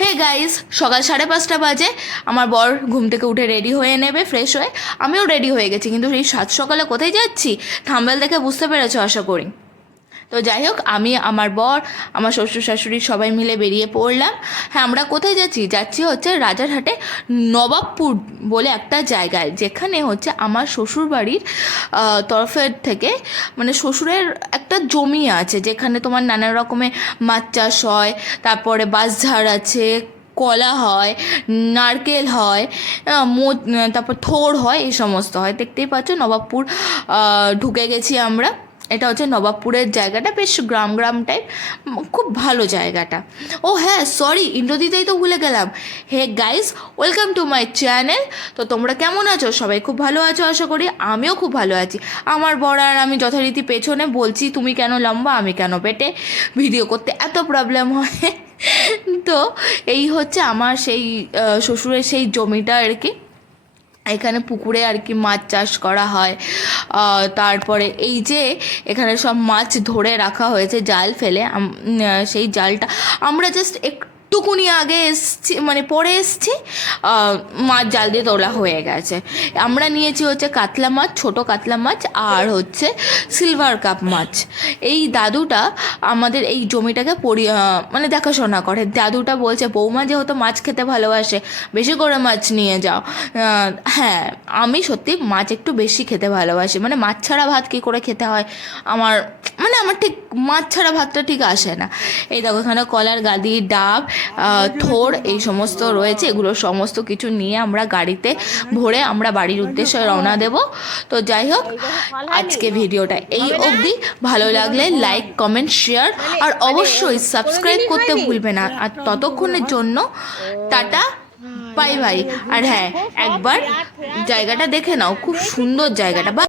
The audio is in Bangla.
হে গাইস, সকাল 5:30 বাজে। আমার বর ঘুম থেকে উঠে রেডি হয়ে নেবে, ফ্রেশ হয়ে। আমিও রেডি হয়ে গেছি, কিন্তু এই সাত সকালে কোথায় যাচ্ছি থাম্বনেল দেখে বুঝতে পেরেছো আশা করি। তো যাই হোক, আমি, আমার বর, আমার শ্বশুর শাশুড়ি সবাই মিলে বেরিয়ে পড়লাম। হ্যাঁ, আমরা কোথায় যাচ্ছি? যাচ্ছি হচ্ছে রাজারহাটে নবাবপুর বলে একটা জায়গায়, যেখানে হচ্ছে আমার শ্বশুর বাড়ির তরফের থেকে, মানে শ্বশুরের একটা জমি আছে, যেখানে তোমার নানা রকমের মাছ চাষ হয়, তারপরে বাঁশঝাড় আছে, কলা হয়, নারকেল হয়, তারপর থোড় হয়, এই সমস্ত হয়। দেখতেই পাচ্ছ নবাবপুর ঢুকে গেছি আমরা। এটা হচ্ছে নবাবপুরের জায়গাটা, বেশ গ্রাম গ্রাম টাইপ, খুব ভালো জায়গাটা। ও হ্যাঁ, সরি, ইন্ট্রো দিতেই তো ভুলে গেলাম। Hey guys, welcome to my channel. তো তোমরা কেমন আছো? সবাই খুব ভালো আছো আশা করি। আমিও খুব ভালো আছি। আমার বড় আর আমি যথারীতি পেছনে বলছি, তুমি কেন লম্বা আমি কেন পেটে, ভিডিও করতে এত প্রবলেম হয়। তো এই হচ্ছে আমার সেই শ্বশুরের সেই জমিটা আর কি। এখানে পুকুরে আর কি মাছ চাষ করা হয়। তারপরে এই যে এখানে সব মাছ ধরে রাখা হয়েছে জাল ফেলে, সেই জালটা আমরা জাস্ট একটুকুনি আগে এসছি, মানে পরে এসছি, মাছ জাল দিয়ে তোলা হয়ে গেছে। আমরা নিয়েছি হচ্ছে কাতলা মাছ, ছোটো কাতলা মাছ, আর হচ্ছে সিলভার কাপ মাছ। এই দাদুটা আমাদের এই জমিটাকে মানে দেখাশোনা করে। দাদুটা বলছে, বৌমা যেহেতু মাছ খেতে ভালোবাসে, বেশি করে মাছ নিয়ে যাও। হ্যাঁ, আমি সত্যি মাছ একটু বেশি খেতে ভালোবাসি। মানে মাছ ছাড়া ভাত কী করে খেতে হয় আমার, মানে আমার ঠিক মাছ ছাড়া ভাতটা ঠিক আসে না। এই দেখো, এখানে কলার গাদি, ডাব, থোড়, এই সমস্ত রয়েছে। এগুলো সমস্ত কিছু নিয়ে আমরা গাড়িতে ভরে আমরা বাড়ির উদ্দেশ্যে রওনা দেব। তো যাই হোক, আজকে ভিডিওটা এই অবধি। ভালো লাগলে লাইক, কমেন্ট, শেয়ার আর অবশ্যই সাবস্ক্রাইব করতে ভুলবে না। আর ততক্ষণের জন্য টাটা, বাই বাই। আর হ্যাঁ, একবার জায়গাটা দেখে নাও, খুব সুন্দর জায়গাটা।